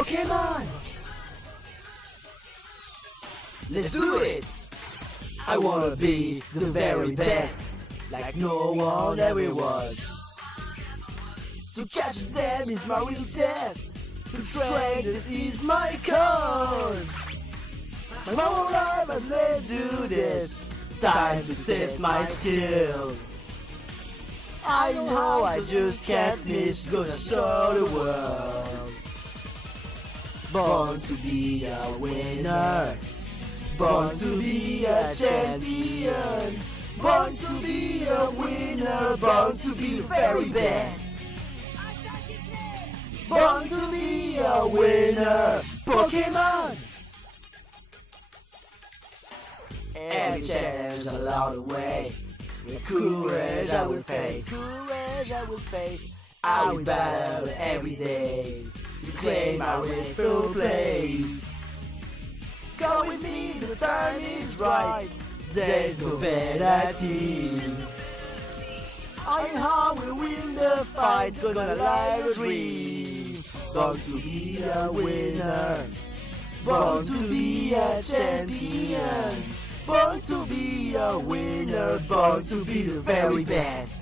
Pokemon! Let's do it! I wanna be the very best, like no one ever was. To catch them is my real test. To train it is my cause. My whole life has led to this. Time to test my skills. I know I just can't miss, gonna show the world. Born to be a winner. Born to be a champion. Born to be a winner. Born to be the very best. Born to be a winner. Pokemon! Every challenge along the way, with courage I will face. Courage I will face. I will battle every day to claim my rightful place. Go with me, the time is right. There's no better team. I and how will win the fight, gonna live a dream. Born to be a winner. Born to be a champion. Born to be a winner. Born to be the very best.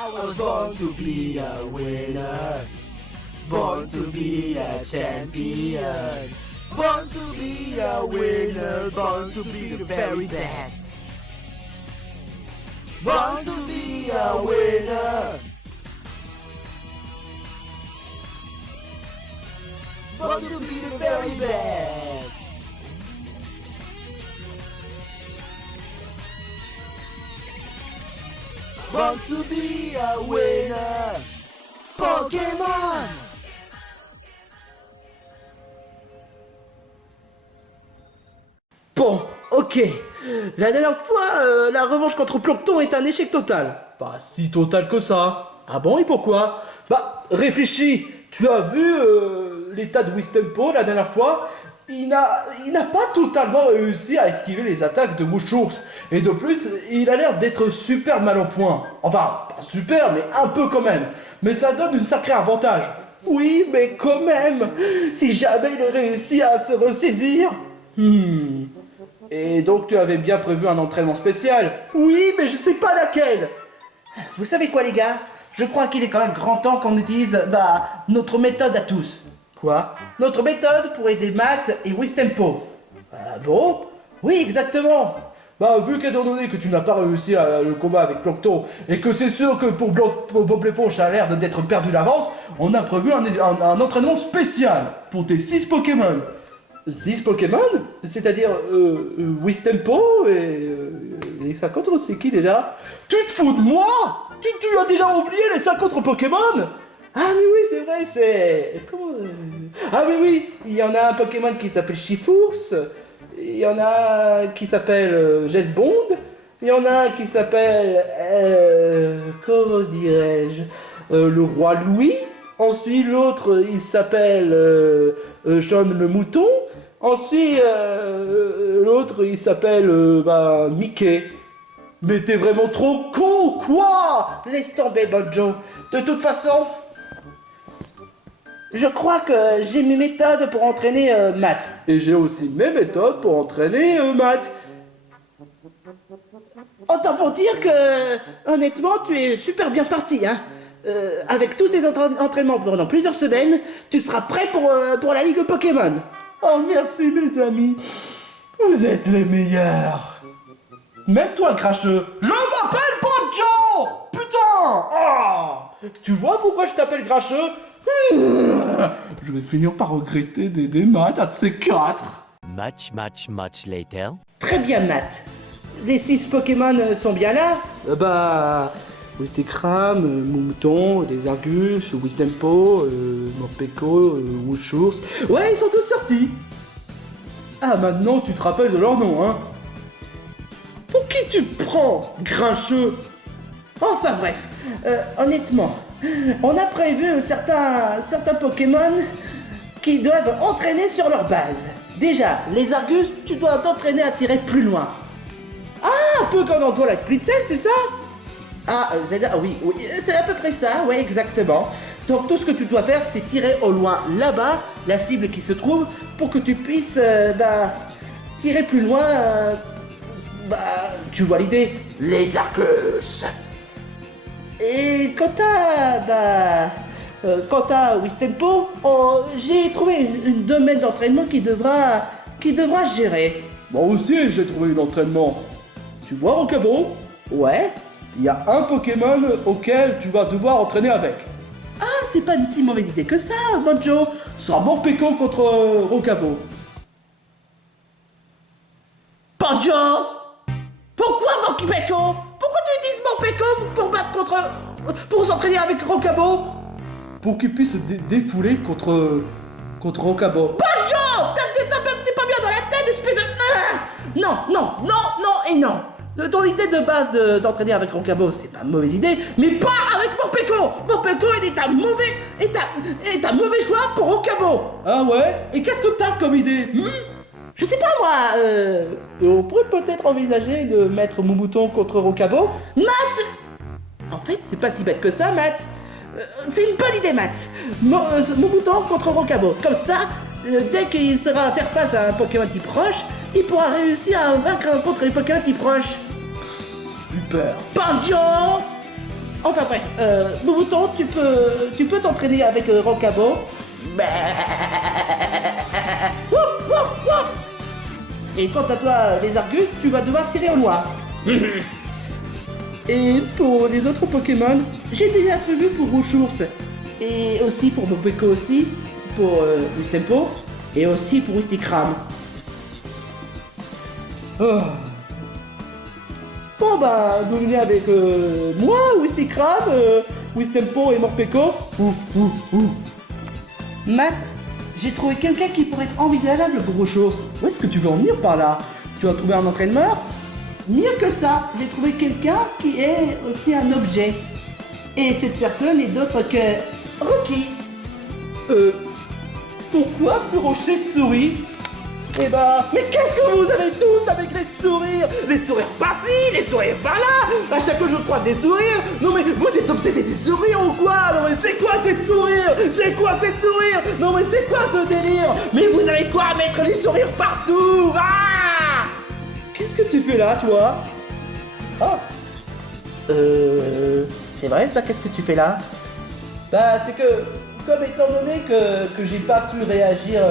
I was born to be a winner. Born to be a champion. Born to be a winner. Born to be the very best. Born to be a winner. Born to be the very best. Born to be a winner. Pokémon! Bon, ok. La dernière fois, la revanche contre Plancton est un échec total. Pas si total que ça. Ah bon, et pourquoi? Bah, réfléchis. Tu as vu l'état de Wistempo la dernière fois? Il n'a pas totalement réussi à esquiver les attaques de Wushours. Et de plus, il a l'air d'être super mal en point. Enfin, pas super, mais un peu quand même. Mais ça donne une sacrée avantage. Oui, mais quand même, si jamais il réussit à se ressaisir. Et donc tu avais bien prévu un entraînement spécial? Oui, mais je sais pas laquelle. Vous savez quoi les gars? Je crois qu'il est quand même grand temps qu'on utilise, notre méthode à tous. Quoi? Notre méthode pour aider Matt et Wistempo. Ah bon? Oui, exactement. Bah, vu qu'étant donné que tu n'as pas réussi le combat avec Plancton, et que c'est sûr que pour Bob l'éponge a l'air d'être perdu d'avance, on a prévu un entraînement spécial pour tes 6 Pokémon. 6 Pokémon? C'est-à-dire Wistempo et les 5 autres, c'est qui déjà? Tu te fous de moi? Tu as déjà oublié les 5 autres Pokémon? Ah mais oui, c'est vrai, c'est... Comment... Ah oui, il y en a un Pokémon qui s'appelle Chifours, il y en a un qui s'appelle Jessbond, il y en a un qui s'appelle... comment dirais-je, le roi Louis. Ensuite, l'autre, il s'appelle Sean le mouton. Ensuite, l'autre, il s'appelle Mickey. Mais t'es vraiment trop con, quoi? Laisse tomber, Banjo. De toute façon, je crois que j'ai mes méthodes pour entraîner Matt. Et j'ai aussi mes méthodes pour entraîner Matt. Autant pour dire que, honnêtement, tu es super bien parti, hein. Avec tous ces entraînements pendant plusieurs semaines, tu seras prêt pour la Ligue Pokémon. Oh merci mes amis, vous êtes les meilleurs. Même toi cracheux, je m'appelle Banjo. Putain. Oh. Tu vois pourquoi je t'appelle cracheux? Je vais finir par regretter des maths à ces 4. Much later. Très bien Matt, les 6 Pokémon sont bien là? Wistekram, Mouton, les Argus, Wistempo, Morpeko, Wushours. Ouais, ils sont tous sortis. Ah, maintenant tu te rappelles de leur nom, hein? Pour qui tu te prends, grincheux? Enfin bref, honnêtement, on a prévu certains Pokémon qui doivent entraîner sur leur base. Déjà, les Argus, tu dois t'entraîner à tirer plus loin. Ah, un peu comme dans Twilight Princess, c'est ça? Ah, oui, c'est à peu près ça, ouais, exactement. Donc tout ce que tu dois faire, c'est tirer au loin, là-bas, la cible qui se trouve, pour que tu puisses, tirer plus loin, tu vois l'idée? Les Argus. Et quant à Wistempo, j'ai trouvé une domaine d'entraînement qui devra gérer. Moi aussi, j'ai trouvé un entraînement. Tu vois, Rokabo? Ouais. Il y a un Pokémon auquel tu vas devoir entraîner avec. Ah, c'est pas une si mauvaise idée que ça, Banjo. Ce sera Morpeko contre Rokabo. Banjo! Pourquoi Morpeko? Pourquoi tu utilises Morpeko pour s'entraîner avec Rokabo? Pour qu'il puisse se défouler contre Rokabo. Banjo! T'es pas bien dans la tête, espèce de... Non et non. Ton idée de base d'entraîner avec Rokabo, c'est pas une mauvaise idée, mais pas avec Morpeko. Morpeko, il est un mauvais choix pour Rokabo. Ah ouais? Et qu'est-ce que t'as comme idée? Je sais pas moi, on pourrait peut-être envisager de mettre Moubouton contre Rokabo. Matt! En fait, c'est pas si bête que ça, Matt. C'est une bonne idée, Matt. Moubouton contre Rokabo. Comme ça, dès qu'il sera à faire face à un Pokémon type roche, il pourra réussir à vaincre contre les Pokémon type roche. Super. Banjo! Enfin bref, Moubouton, tu peux t'entraîner avec Rokabo. Wouf, wouf, wouf. Et quant à toi, les Argus, tu vas devoir tirer au loin. Et pour les autres Pokémon, j'ai déjà prévu pour Rouchours. Et aussi pour Morpeko aussi, pour Wistempo, et aussi pour Wistikram. Oh. Bon vous venez avec moi, Wistikram, Wistempo et Morpeko. Matt, j'ai trouvé quelqu'un qui pourrait être envisageable pour Rouchours. Où est-ce que tu veux en venir par là? Tu as trouvé un entraîneur? Mieux que ça, j'ai trouvé quelqu'un qui est aussi un objet. Et cette personne est d'autre que Rocky. Pourquoi ce rocher sourit? Mais qu'est-ce que vous avez tous avec les sourires? Les sourires par-ci, les sourires par-là. À chaque fois je crois des sourires. Non mais vous êtes obsédés des sourires ou quoi? Non mais c'est quoi cette sourire? C'est quoi cette sourire? Non mais c'est quoi ce délire? Mais vous avez quoi à mettre les sourires partout? Ah! Qu'est-ce que tu fais là, toi? Ah. C'est vrai ça? Qu'est-ce que tu fais là? C'est que, comme étant donné que j'ai pas pu réagir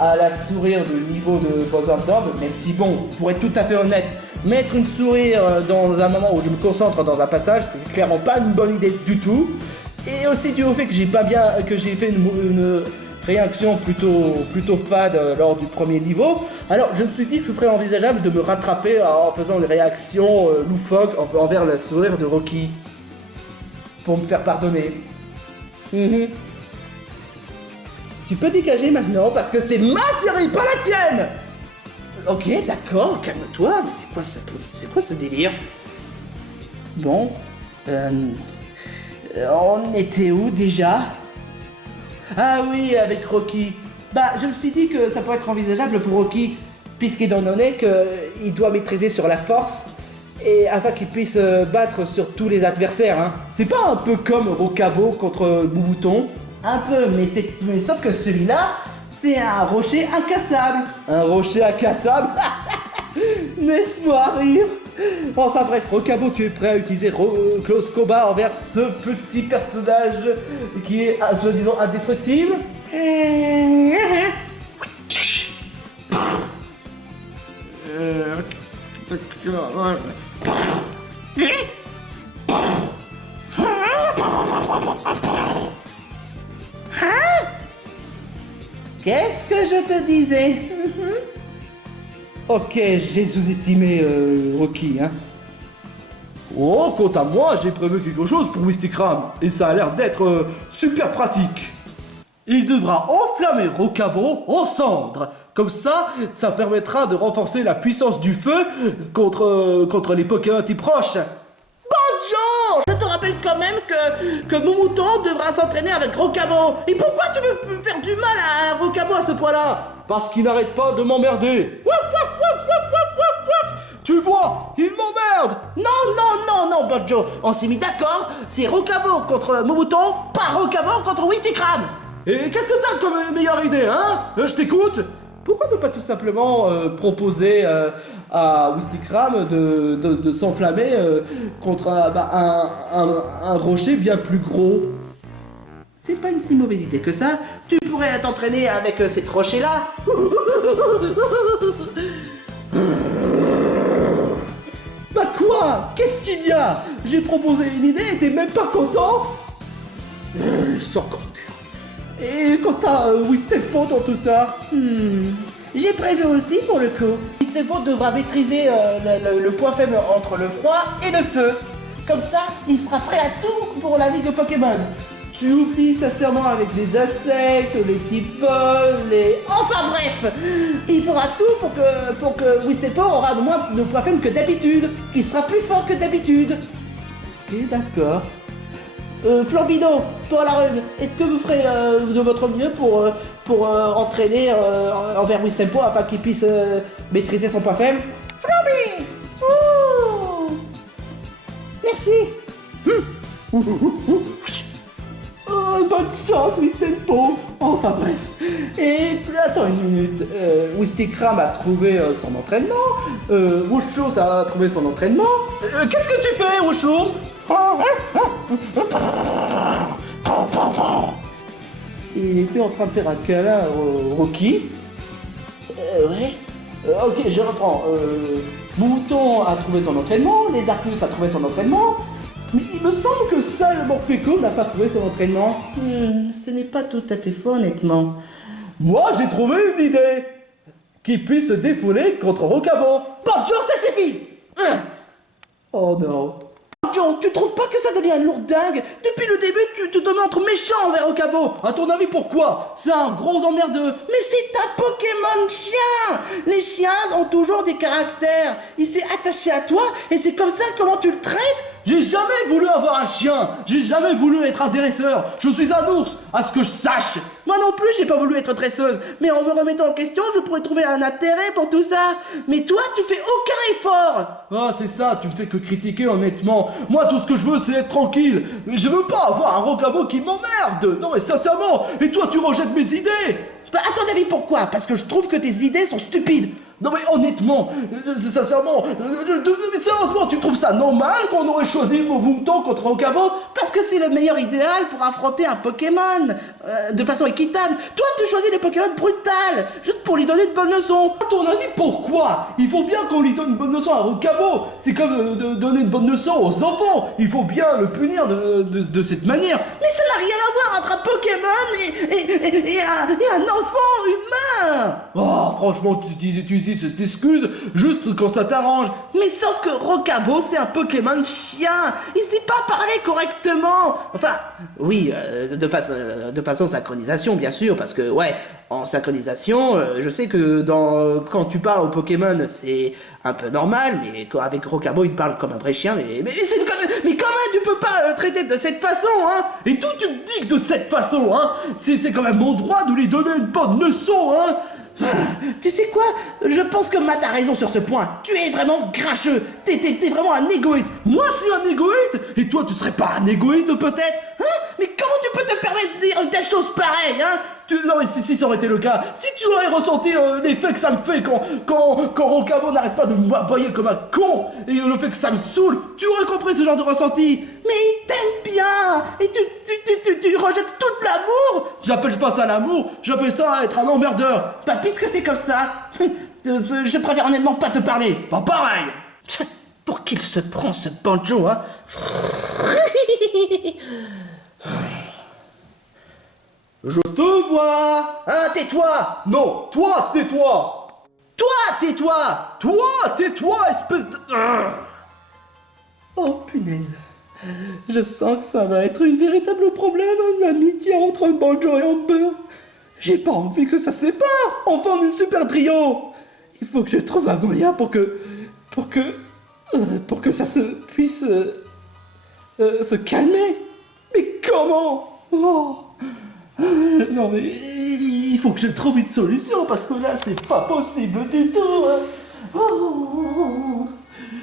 à la sourire de niveau de Bowser Dome, même si bon, pour être tout à fait honnête, mettre une sourire dans un moment où je me concentre dans un passage, c'est clairement pas une bonne idée du tout. Et aussi dû au fait que j'ai fait une réaction plutôt fade lors du premier niveau. Alors je me suis dit que ce serait envisageable de me rattraper en faisant une réaction loufoque envers la sourire de Rocky. Pour me faire pardonner. Tu peux dégager maintenant parce que c'est ma série, pas la tienne. Ok, d'accord, calme-toi, mais c'est quoi ce délire? Bon, on était où déjà? Ah oui, avec Rocky. Je me suis dit que ça pourrait être envisageable pour Rocky, puisqu'étant donné qu'il doit maîtriser sur la force, et afin qu'il puisse battre sur tous les adversaires, hein. C'est pas un peu comme Rokabo contre Moubouton? Un peu, mais sauf que celui-là, c'est un rocher incassable. Un rocher incassable? Laisse-moi rire. Enfin bref, Rokabo, tu es prêt à utiliser Close Combat envers ce petit personnage qui est, soi-disant, indestructible? Qu'est-ce que je te disais? Ok, j'ai sous-estimé Rocky, hein. Oh, quant à moi, j'ai prévu quelque chose pour Wistikram, et ça a l'air d'être super pratique. Il devra enflammer Rokabo en cendres. Comme ça permettra de renforcer la puissance du feu contre les Pokémon type roche. Bonjour! Je te rappelle rappelle quand même que mon mouton devra s'entraîner avec Rocabo. Et pourquoi tu veux faire du mal à Rocabo à ce point-là? Parce qu'il n'arrête pas de m'emmerder. Wouf, wouf, wouf, wouf, wouf, wouf, wouf. Tu vois, il m'emmerde. Non, Banjo, on s'est mis d'accord, c'est Rocabo contre mon mouton, pas Rocabo contre Wistikram. Et qu'est-ce que t'as comme meilleure idée, hein? Je t'écoute. Pourquoi ne pas tout simplement proposer à Wistikram de s'enflammer contre un rocher bien plus gros? C'est pas une si mauvaise idée que ça. Tu pourrais t'entraîner avec cette rocher-là. Bah quoi? Qu'est-ce qu'il y a? J'ai proposé une idée et t'es même pas content? Sans commentaire. Et quant à Wistempo dans tout ça? J'ai prévu aussi pour le coup. Wistempo devra maîtriser le point faible entre le froid et le feu. Comme ça, il sera prêt à tout pour la ligue de Pokémon. Tu oublies sincèrement avec les insectes, les types folles, les... Enfin bref, il fera tout pour que Wistempo aura de moins de points faibles que d'habitude, qu'il sera plus fort que d'habitude. Ok, d'accord. Flambino, pour la rune, est-ce que vous ferez de votre mieux pour entraîner envers Wistempo afin qu'il puisse maîtriser son point faible? Flamby! Ouh! Merci! Oh, bonne chance, Wistempo. Enfin bref. Et attends une minute. Wistikram a trouvé son entraînement. Wushos a trouvé son entraînement. Qu'est-ce que tu fais, Wushos? Il était en train de faire un câlin au Rocky. Ouais. Ok, je reprends. Mouton a trouvé son entraînement. Les Arcus a trouvé son entraînement. Mais il me semble que ça, le Morpeko n'a pas trouvé son entraînement. Ce n'est pas tout à fait faux, honnêtement. Moi, j'ai trouvé une idée qui puisse se défouler contre Rocabo. Banjo, ça suffit! Oh non. Banjo, tu trouves pas que ça devient lourdingue? Depuis le début, tu te montres méchant envers Rocabo. À ton avis, pourquoi? C'est un gros emmerdeux. Mais c'est un Pokémon chien! Les chiens ont toujours des caractères. Il s'est attaché à toi et c'est comme ça comment tu le traites? J'ai jamais voulu avoir un chien. J'ai jamais voulu être un dresseur. Je suis un ours, à ce que je sache. Moi non plus, j'ai pas voulu être dresseuse. Mais en me remettant en question, je pourrais trouver un intérêt pour tout ça. Mais toi, tu fais aucun effort. Ah, c'est ça, tu me fais que critiquer honnêtement. Moi, tout ce que je veux, c'est être tranquille. Mais je veux pas avoir un Rocabo qui m'emmerde. Non, mais sincèrement. Et toi, tu rejettes mes idées. Bah, à ton avis, pourquoi? Parce que je trouve que tes idées sont stupides. Non mais honnêtement, sincèrement, mais sérieusement, tu trouves ça normal qu'on aurait choisi mon mouton contre Rocabo? Parce que c'est le meilleur idéal pour affronter un Pokémon de façon équitable. Toi, tu choisis les Pokémon brutales, juste pour lui donner de bonnes leçons. À ton avis, pourquoi? Il faut bien qu'on lui donne une bonne leçon à Rocabo. C'est comme de donner une bonne leçon aux enfants. Il faut bien le punir de cette manière. Mais ça n'a rien à voir entre un Pokémon et un enfant humain. Oh, franchement, tu utilises cette excuse juste quand ça t'arrange. Mais sauf que Rocabo, c'est un Pokémon chien. Il sait pas parler correctement. Enfin, oui, de façon synchronisation, bien sûr, parce que, ouais, en synchronisation, je sais que quand tu parles au Pokémon, c'est un peu normal, mais avec Rocabo, il parle comme un vrai chien, mais comment tu peux pas le traiter de cette façon, hein? Et tout tu me dis que de cette façon, hein? C'est quand même mon droit de lui donner une bonne leçon, hein? Tu sais quoi? Je pense que Matt a raison sur ce point. Tu es vraiment grincheux. T'es vraiment un égoïste. Moi, je suis un égoïste? Et toi, tu serais pas un égoïste, peut-être? Hein? Mais comment tu peux te permettre de dire une telle chose pareille, hein? Non mais si ça aurait été le cas, si tu aurais ressenti l'effet que ça me fait quand Rocabo n'arrête pas de m'aboyer comme un con, et le fait que ça me saoule, tu aurais compris ce genre de ressenti. Mais il t'aime bien. Et tu rejettes tout l'amour. J'appelle pas ça l'amour, j'appelle ça être un emmerdeur. Bah puisque c'est comme ça, je préfère honnêtement pas te parler. Pas pareil. Pour qu'il se prend ce Banjo, hein? Je te vois. Ah, tais-toi. Non, toi, tais-toi. Toi, tais-toi. Toi, tais-toi, espèce de... Oh, punaise. Je sens que ça va être un véritable problème, l'amitié entre Banjo et Amber. J'ai pas envie que ça se sépare. On forme une super trio. Il faut que je trouve un moyen pour que ça se puisse... Se calmer? Mais comment? Oh. Non mais il faut que je trouve une solution parce que là c'est pas possible du tout. Hein. Oh.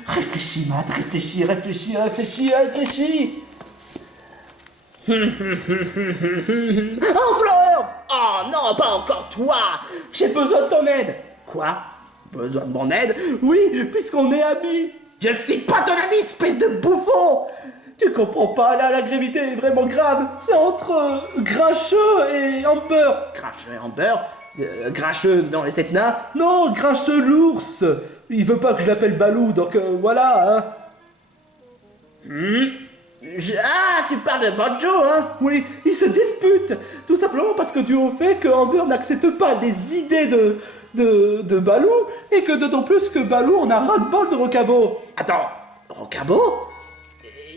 Réfléchis, Matt, réfléchis, réfléchis, réfléchis, réfléchis. Oh, Fleur! Oh non, pas encore toi! J'ai besoin de ton aide! Quoi? Besoin de mon aide? Oui, puisqu'on est amis! Je ne suis pas ton ami, espèce de bouffon! Tu comprends pas, là, la gravité est vraiment grave! C'est entre Grincheux et Amber! Grincheux et Amber? Grincheux dans les sept nains? Non, Grincheux l'ours! Il veut pas que je l'appelle Balou, donc voilà, hein! Ah, tu parles de Banjo, hein? Oui, ils se disputent, tout simplement parce que dû au fait que Amber n'accepte pas les idées de Balou, et que d'autant plus que Balou en a ras-le-bol de Rocabo. Attends, Rocabo?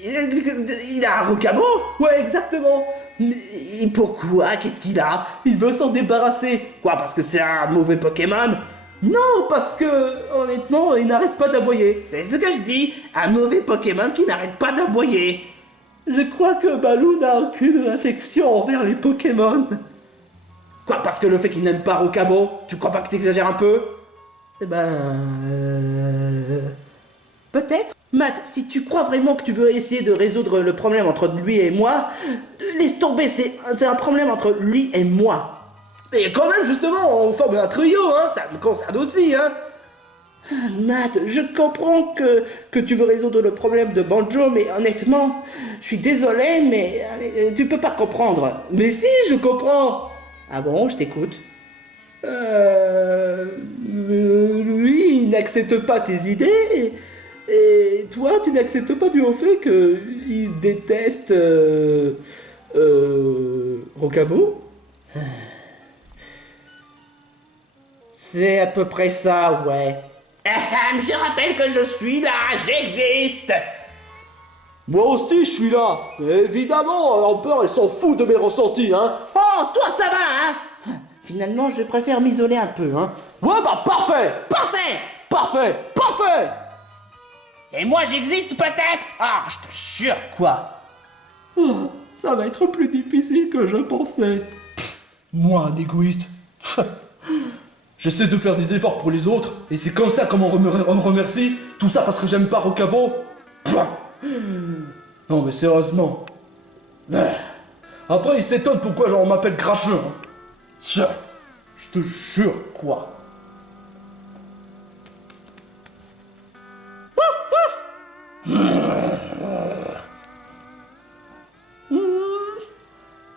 Il a un Rocabo? Ouais, exactement. Mais pourquoi? Qu'est-ce qu'il a? Il veut s'en débarrasser. Quoi, parce que c'est un mauvais Pokémon? Non, parce que, honnêtement, il n'arrête pas d'aboyer. C'est ce que je dis, un mauvais Pokémon qui n'arrête pas d'aboyer. Je crois que Balou n'a aucune affection envers les Pokémon. Quoi, parce que le fait qu'il n'aime pas Rocabo, tu crois pas que t'exagères un peu? Eh ben... Peut-être. Matt, si tu crois vraiment que tu veux essayer de résoudre le problème entre lui et moi, laisse tomber, c'est un problème entre lui et moi. Mais quand même, justement, on forme un trio, hein, ça me concerne aussi, hein. Matt, je comprends que tu veux résoudre le problème de Banjo, mais honnêtement, je suis désolé, mais tu peux pas comprendre. Mais si, je comprends. Ah bon, je t'écoute. Lui, il n'accepte pas tes idées, et toi, tu n'acceptes pas du fait qu'il déteste Rocabo. C'est à peu près ça, ouais. Je rappelle que je suis là, j'existe. Moi aussi, je suis là. Évidemment, Amber, elle s'en fout de mes ressentis, hein. Oh, toi, ça va, hein. Finalement, je préfère m'isoler un peu, hein. Ouais, bah, parfait. Parfait. Parfait. Parfait. Et moi, j'existe peut-être. Ah, je te jure, quoi. Oh, ça va être plus difficile que je pensais. Moi, un égoïste. J'essaie de faire des efforts pour les autres, et c'est comme ça qu'on me remercie. Tout ça parce que j'aime pas Rocabo. Non mais sérieusement. Après il s'étonne pourquoi on m'appelle Grincheux. Tiens, je te jure quoi.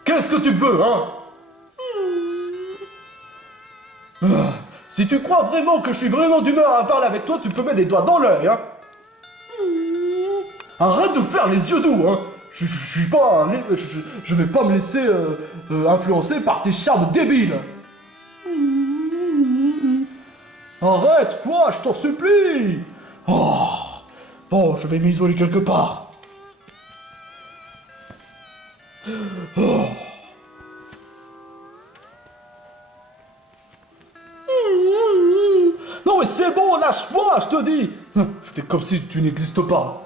Qu'est-ce que tu veux, hein? Si tu crois vraiment que je suis vraiment d'humeur à parler avec toi, tu peux mettre les doigts dans l'œil, hein. Arrête de faire les yeux doux, hein. Je suis pas je vais pas me laisser influencer par tes charmes débiles. Arrête, quoi, je t'en supplie. Oh. Bon, je vais m'isoler quelque part. Oh. Non mais c'est bon, lâche-moi, je te dis. Je fais comme si tu n'existes pas.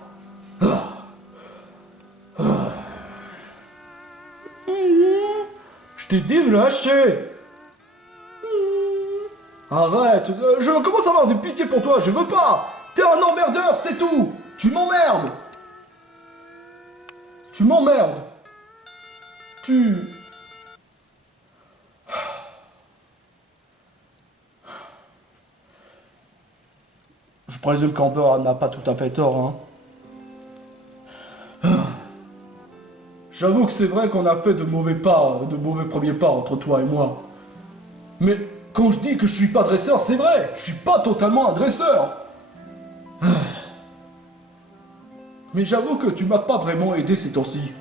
Je t'ai dit de me lâcher. Arrête, je commence à avoir de pitié pour toi, je veux pas. T'es un emmerdeur, c'est tout. Tu m'emmerdes. Tu m'emmerdes. Je présume qu'Amber n'a pas tout à fait tort, hein. J'avoue que c'est vrai qu'on a fait de mauvais premiers pas entre toi et moi. Mais quand je dis que je suis pas dresseur, c'est vrai, je suis pas totalement un dresseur. Mais j'avoue que tu m'as pas vraiment aidé ces temps-ci.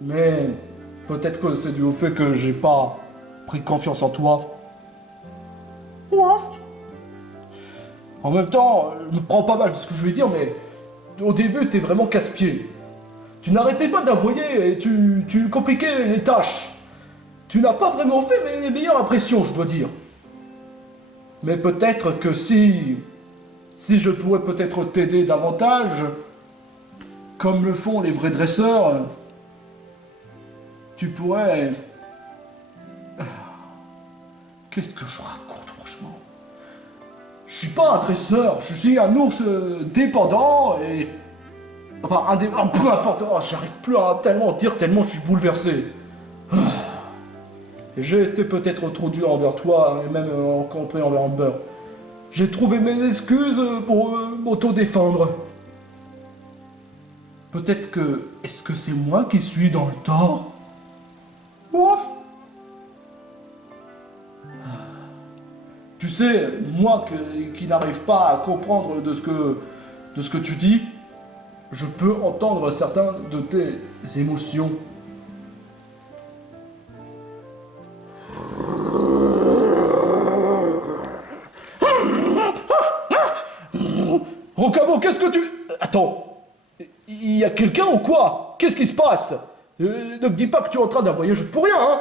Mais peut-être que c'est dû au fait que j'ai pas pris confiance en toi. En même temps, je me prends pas mal de ce que je vais dire, mais au début, t'es vraiment casse-pied. Tu n'arrêtais pas d'aboyer et tu compliquais les tâches. Tu n'as pas vraiment fait les meilleures impressions, je dois dire. Mais peut-être que si je pourrais peut-être t'aider davantage, comme le font les vrais dresseurs, tu pourrais... Qu'est-ce que je raconte, franchement? Je suis pas un dresseur, je suis un ours dépendant et... Enfin, peu importe, j'arrive plus à tellement dire, tellement je suis bouleversé. Et j'ai été peut-être trop dur envers toi, et même en compris envers Amber. J'ai trouvé mes excuses pour m'auto-défendre. Peut-être que... Est-ce que c'est moi qui suis dans le tort? Ouf. Tu sais, moi qui n'arrive pas à comprendre de ce que tu dis, je peux entendre certains de tes émotions. Rocamo, qu'est-ce que tu... Attends, il y a quelqu'un ou quoi? Qu'est-ce qui se passe? Ne me dis pas que tu es en train d'aboyer juste pour rien, hein?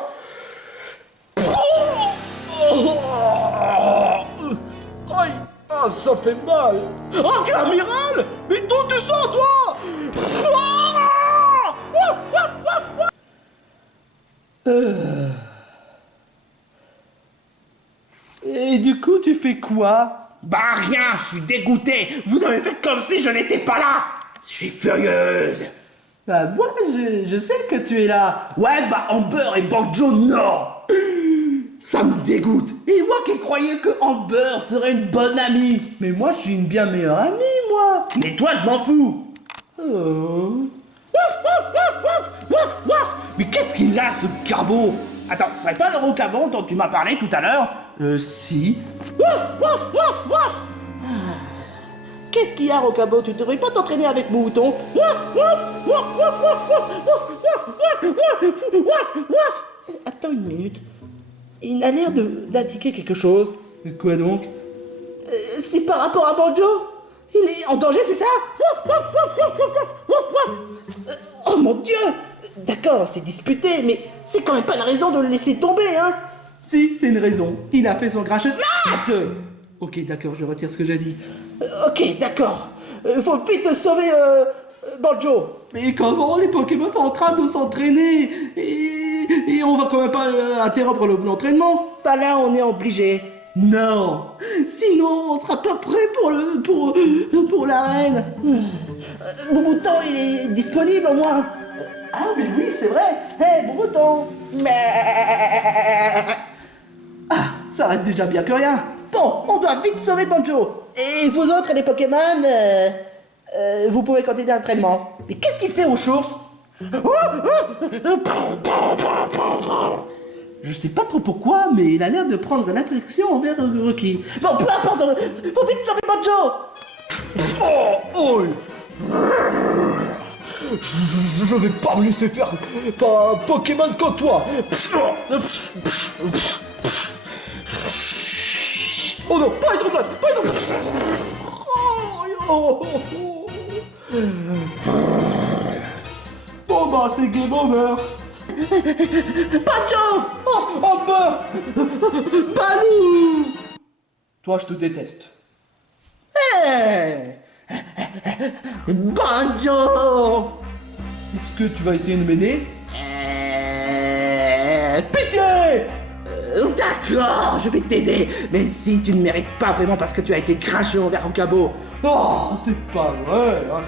Aïe, ah, ça fait mal. Oh, l'amiral! Mais d'où tu sors, toi? Et du coup, tu fais quoi? Bah rien, je suis dégoûté. Vous avez fait comme si je n'étais pas là. Je suis furieuse. Bah moi, je sais que tu es là. Ouais, bah Amber et Banjo, non. Ça me dégoûte. Et moi qui croyais que Amber serait une bonne amie. Mais moi, je suis une bien meilleure amie, moi. Mais toi, je m'en fous. Oh. Mais qu'est-ce qu'il a, ce cabot? Attends, ce serait pas le rocabon dont tu m'as parlé tout à l'heure? Si. Qu'est-ce qu'il y a, Rocabo? Tu devrais pas t'entraîner avec Mouton? Attends une minute. Il a l'air d'indiquer quelque chose. Quoi donc? C'est par rapport à Banjo? Il est en danger, c'est ça? Oh mon Dieu! D'accord, c'est disputé, mais c'est quand même pas la raison de le laisser tomber, hein? Si, c'est une raison. Il a fait son crachet. Ok, d'accord, je retire ce que j'ai dit. Ok, d'accord. Faut vite sauver Banjo. Mais comment? Les Pokémon sont en train de s'entraîner et on va quand même pas interrompre l'entraînement. Bah là, on est obligé. Non. Sinon, on sera pas prêt pour l'arène. Boubouton, il est disponible au moins. Ah mais oui, c'est vrai. Hé, Boubouton. Ah, ça reste déjà bien que rien. Bon, on doit vite sauver Banjo. Et vous autres, les Pokémon, vous pouvez continuer l'entraînement. Mais qu'est-ce qu'il fait aux chouurs? Je sais pas trop pourquoi, mais il a l'air de prendre une affection envers Rocky. Bon, peu importe, faut vite sauver Banjo. Oh, je vais pas me laisser faire par un Pokémon comme toi. Oh non, pas hydroblast, pas hydroblast. Bon bah c'est game over. Banjo. Oh, Amber. Balou. Toi je te déteste. Hey. Banjo. Est-ce que tu vas essayer de m'aider? Pitié. D'accord, je vais t'aider, même si tu ne mérites pas vraiment parce que tu as été cracheux envers Rocabo. Oh, c'est pas vrai. Hein.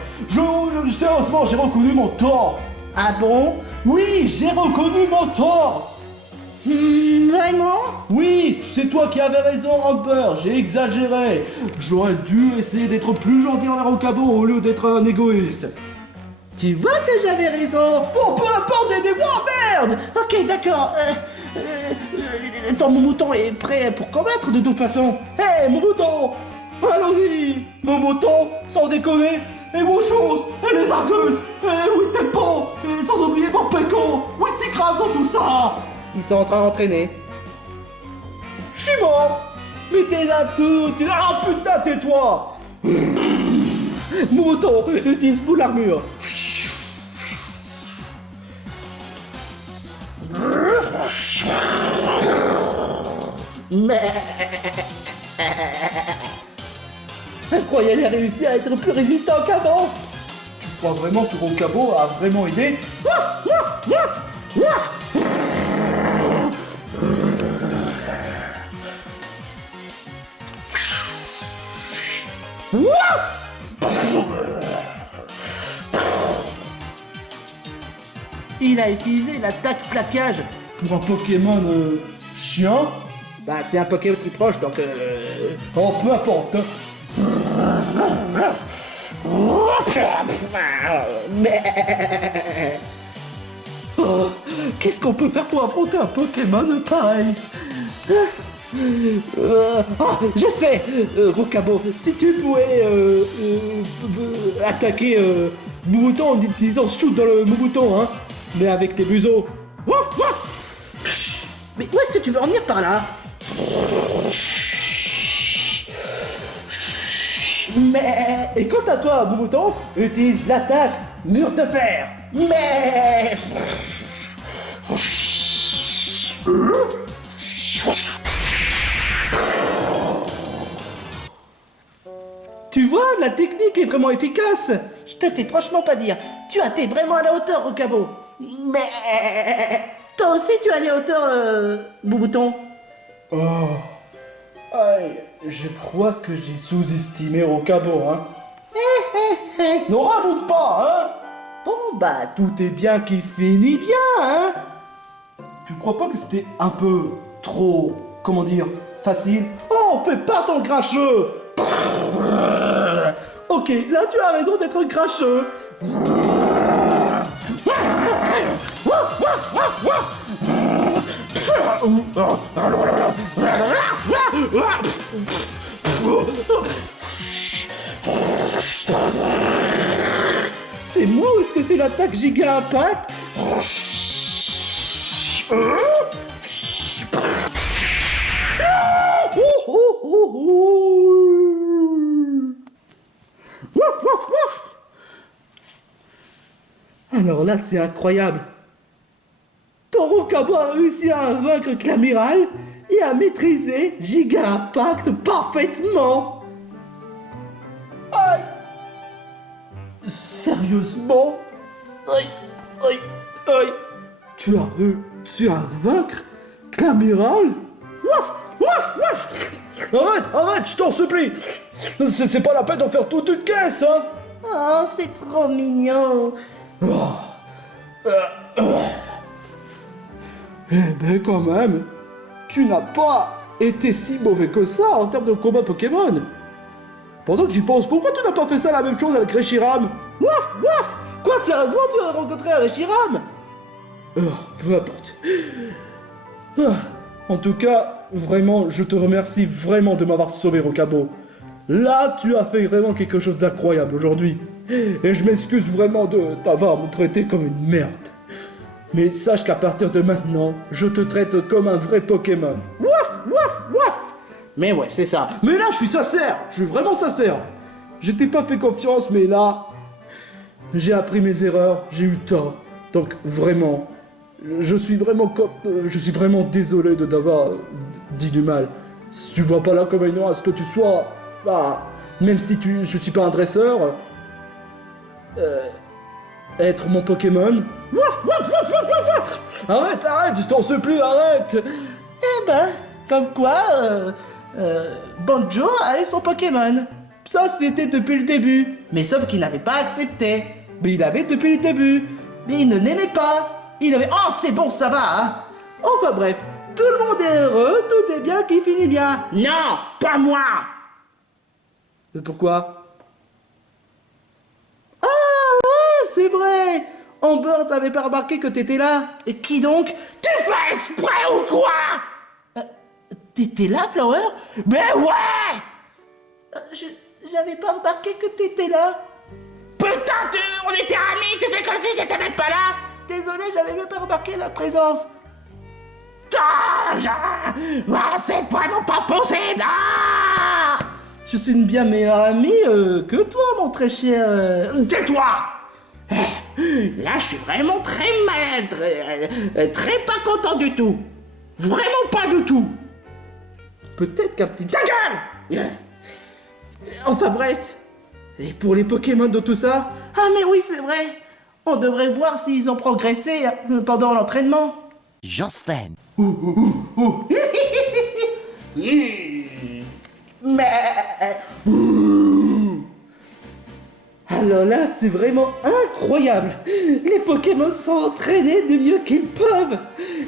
Sérieusement, j'ai reconnu mon tort. Ah bon? Oui, j'ai reconnu mon tort. Vraiment? Oui, c'est toi qui avais raison, Amber, j'ai exagéré. J'aurais dû essayer d'être plus gentil envers Rocabo au lieu d'être un égoïste. Tu vois que j'avais raison. Bon, peu importe, aidez-moi, merde. Ok, d'accord. Ton mouton est prêt pour combattre de toute façon. Hé, mon mouton, allons-y. Mon mouton, sans déconner, et Mouchous, et les Argus, et Wistempo, et sans oublier Morpeko, Wistikram dans tout ça. Ils sont en train d'entraîner. Je suis mort. Mais t'es là tout. Ah putain, tais-toi. Mouton, utilise boule l'armure. Mais... Incroyable, il a réussi à être plus résistant qu'avant. Tu crois vraiment que Rocabo a vraiment aidé? Ouf, ouf, ouf, ouf. Il a utilisé l'attaque plaquage. Pour un Pokémon chien? Bah, c'est un Pokémon qui proche, donc Oh, peu importe. Mais... Oh, qu'est-ce qu'on peut faire pour affronter un Pokémon pareil? Je sais, Rocabo, si tu pouvais attaquer Mouton en utilisant shoot dans le Mouton, hein, mais avec tes museaux. Wouf, wouf. Mais où est-ce que tu veux en venir par là? Mais... Et quant à toi, Mouton, utilise l'attaque mur de fer. Mais... Tu vois, la technique est vraiment efficace. Je te fais franchement pas dire. Tu as été vraiment à la hauteur, Rocabo. Mais... Toi aussi, tu as à la hauteur, Mouton. Oh. Aïe, je crois que j'ai sous-estimé Rocabo, hein. N'en rajoute pas, hein. Bon, bah, tout est bien qui finit bien, hein. Tu crois pas que c'était un peu trop, comment dire, facile? Oh, fais pas ton grincheux. Ok, là tu as raison d'être grincheux. C'est moi ou est-ce que c'est l'attaque Giga Impact? Wouf, wouf, wouf. Alors là, c'est incroyable. Ton Rocabo a réussi à vaincre Clamiral et à maîtriser Giga Impact parfaitement. Aïe. Sérieusement? Aïe, aïe, aïe. Tu as vaincre Clamiral? Wouf, wouf, wouf. Arrête, je t'en supplie. C'est pas la peine d'en faire toute une caisse, hein. Oh, c'est trop mignon. Eh ben quand même, tu n'as pas été si mauvais que ça en termes de combat Pokémon. Pendant que j'y pense, pourquoi tu n'as pas fait ça la même chose avec Reshiram? Wouf, wouf. Quoi, sérieusement, tu as rencontré un Reshiram? Peu importe. En tout cas, vraiment, je te remercie vraiment de m'avoir sauvé, Rocabo. Là, tu as fait vraiment quelque chose d'incroyable aujourd'hui. Et je m'excuse vraiment de t'avoir traité comme une merde. Mais sache qu'à partir de maintenant, je te traite comme un vrai Pokémon. Wouf, wouf, wouf. Mais ouais, c'est ça. Mais là, je suis sincère. Je suis vraiment sincère. Je t'ai pas fait confiance, mais là, j'ai appris mes erreurs, j'ai eu tort. Donc vraiment, je suis vraiment désolé de t'avoir dit du mal. Si tu vois pas l'inconvénient à ce que tu sois, bah, même si je suis pas un dresseur, être mon Pokémon. Wouf, wouf, wouf, wouf, wouf, wouf. Arrête, je t'en supplie, arrête. Eh ben, comme quoi, Banjo a eu son Pokémon. Ça, c'était depuis le début. Mais sauf qu'il n'avait pas accepté. Mais il avait depuis le début. Mais il ne l'aimait pas. Il avait... Oh, c'est bon, ça va, hein. Enfin bref, tout le monde est heureux, tout est bien qui finit bien. Non, pas moi. Pourquoi? Ah ouais, c'est vrai. Amber, t'avais pas remarqué que t'étais là. Et qui donc? Tu fais exprès ou quoi? T'étais là, Flower? Mais ouais. J'avais pas remarqué que t'étais là. Putain, on était amis, tu fais comme si j'étais même pas là. Désolé, j'avais même pas remarqué la présence. C'est vraiment pas possible. Ah, je suis une bien meilleure amie que toi, mon très cher... Tais-toi. Là, je suis vraiment très mal, très pas content du tout. Vraiment pas du tout. Peut-être qu'un petit... Ta gueule. Enfin bref. Et pour les Pokémon de tout ça, Ah mais oui, c'est vrai. On devrait voir s'ils ont progressé pendant l'entraînement. Justin. Mais... Alors là, c'est vraiment incroyable. Les Pokémon sont entraînés du mieux qu'ils peuvent.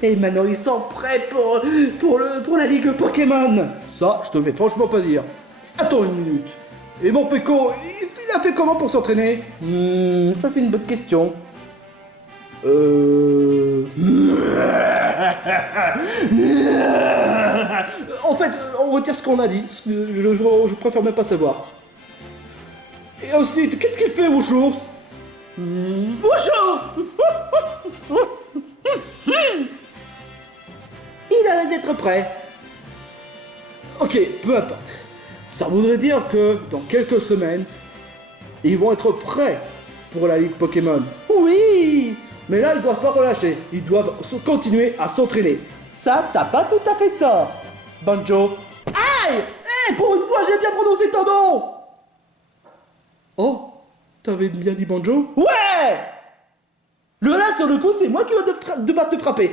Et maintenant, ils sont prêts pour la Ligue Pokémon. Ça, je te le fais franchement pas dire. Attends une minute. Et mon Péco, il a fait comment pour s'entraîner? Ça, c'est une bonne question. En fait, on retire ce qu'on a dit. Je préfère même pas savoir. Et ensuite, qu'est-ce qu'il fait, Wouchours? Wouchours! Il a l'air d'être prêt. Ok, peu importe. Ça voudrait dire que dans quelques semaines, ils vont être prêts pour la Ligue Pokémon. Oui! Mais là, ils doivent pas relâcher. Ils doivent continuer à s'entraîner. Ça, t'as pas tout à fait tort, Banjo. Aïe! Pour une fois, j'ai bien prononcé ton nom! Oh, t'avais bien dit Banjo? Ouais! Là, sur le coup, c'est moi qui vais devoir te frapper.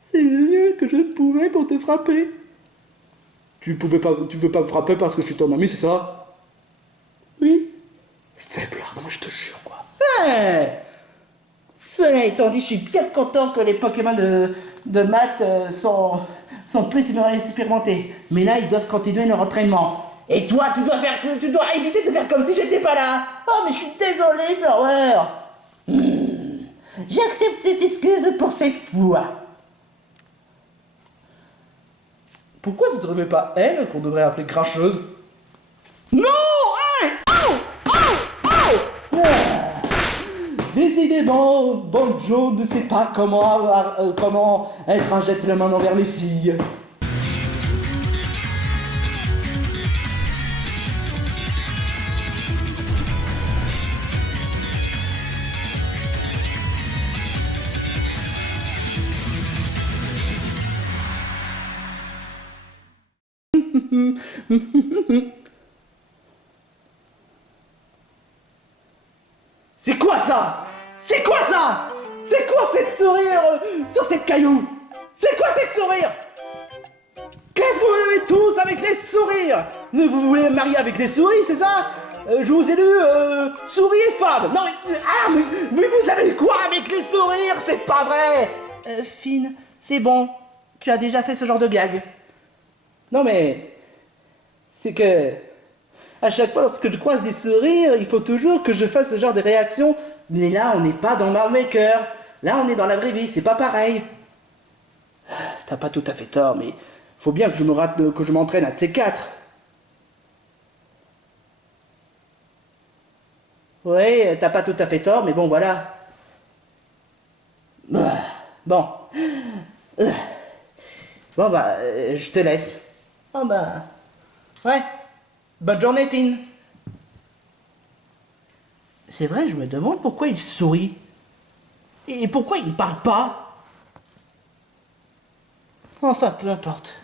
C'est le mieux que je pouvais pour te frapper. Tu veux pas me frapper parce que je suis ton ami, c'est ça? Oui. Faiblard, non, je te jure, quoi. Cela étant dit, je suis bien content que les Pokémon de maths sont plus expérimentés. Mais là, ils doivent continuer leur entraînement. Et toi, tu dois éviter de faire comme si j'étais pas là. Oh, mais je suis désolé, Flower. J'accepte cette excuse pour cette fois. Pourquoi ce serait pas elle qu'on devrait appeler cracheuse? Non! Hey! Décidément, Banjo ne sait pas comment être un gentleman envers les filles. C'est quoi ça? C'est quoi ça? C'est quoi cette sourire sur cette caillou? C'est quoi cette sourire? Qu'est-ce que vous avez tous avec les sourires? Vous voulez me marier avec des souris, c'est ça? Je vous ai lu souris et femme. Non mais vous avez quoi avec les sourires? C'est pas vrai. Finn, c'est bon. Tu as déjà fait ce genre de gag. Non mais... c'est que... à chaque fois, lorsque je croise des sourires, il faut toujours que je fasse ce genre de réaction. Mais là, on n'est pas dans Mario Maker. Là, on est dans la vraie vie, c'est pas pareil. T'as pas tout à fait tort, mais faut bien que je m'entraîne à de ces quatre. Oui, t'as pas tout à fait tort, mais bon, voilà. Bon. Bon, bah, je te laisse. Oh, bah... ouais. Bonne journée, Finn. C'est vrai, je me demande pourquoi il sourit. Et pourquoi il ne parle pas. Enfin, peu importe.